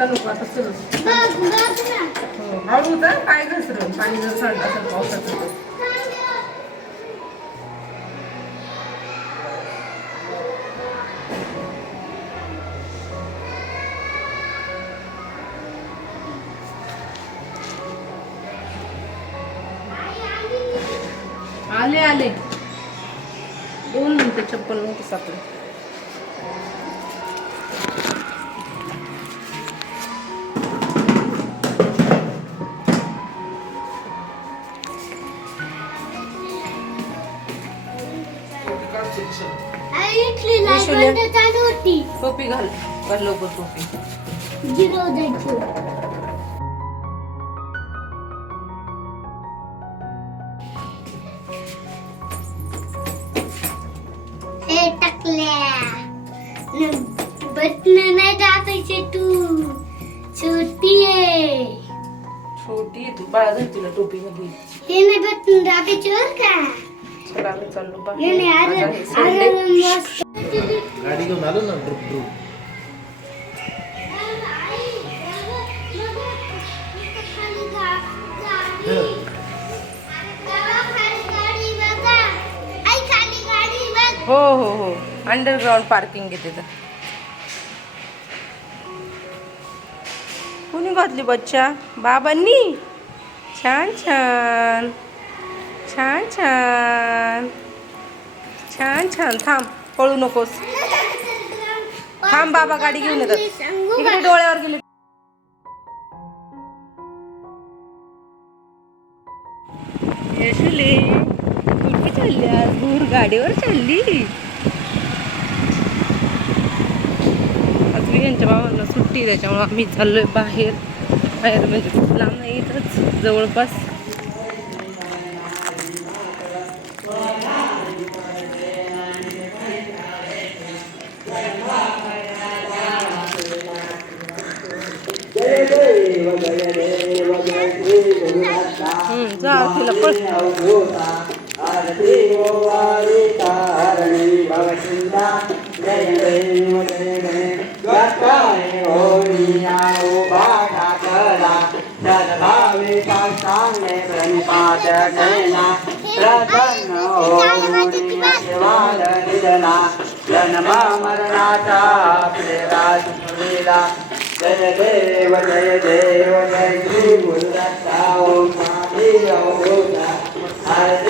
आता नको आता सुरू. हो हळू तर पाय घसरून पाणी जर सांडत असेल पावसाचं. आले आले. दोन मिनिटं चप्पल नव्हतं सापडे होती. टोपी घाल. घाल लवकर टोपी. हे टाकल्या. बटन नाही टाकायचे तू. छोटी आहे. छोटी ती. बाळा घाल तिला टोपी मध्ये हे नाही बटन टाकायचे बर का? चला आम्ही चाललो. हे गाडी घेऊन आलो ना ड्रुप ड्रुप हो हो हो. अंडरग्राऊंड पार्किंग घेते तर कोणी घातली बच्चा? बाबांनी? छान छान. छान छान. छान छान. थांब पळू नकोस. थांब बाबा गाडी घेऊन येतात. इकडे डोळ्यावर गेले. यशुले कुठे चालली आज? दूर गाडीवर चालली. आज मी यांच्या बाबांना सुट्टी त्याच्यामुळं त्याच्यामुळे आम्ही चाललोय बाहेर. बाहेर म्हणजे लांब नाही इथंच जवळपास. जा तिला पळ मरणाचा आपले राजपुरीला जय देव जय देव जय श्री गुरुदत्ता ओम स्वामी ओम Aleluia.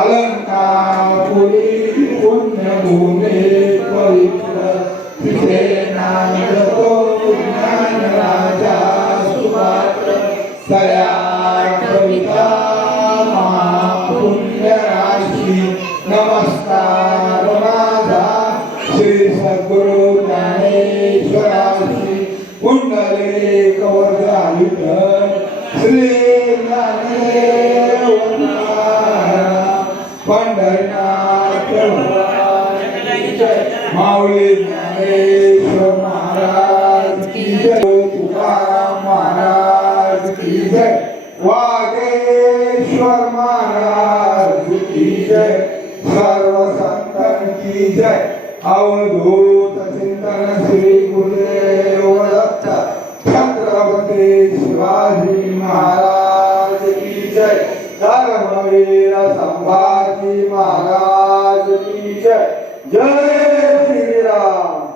अलंकार पुरी पुण्यभूमी पवित्र पंढरनाथ भगवान की जय. माऊली ज्ञानेश्वर महाराज की जय. तुकाराम महाराज की जय. वागेश्वर महाराज की जय. सर्व संतन की जय. अवधूत चिंतन श्री गुरुदेव दत्त. छत्रपती शिवाजी महाराज की जय. सर्ववीर संभाजी महाराज की जय जय श्रीराम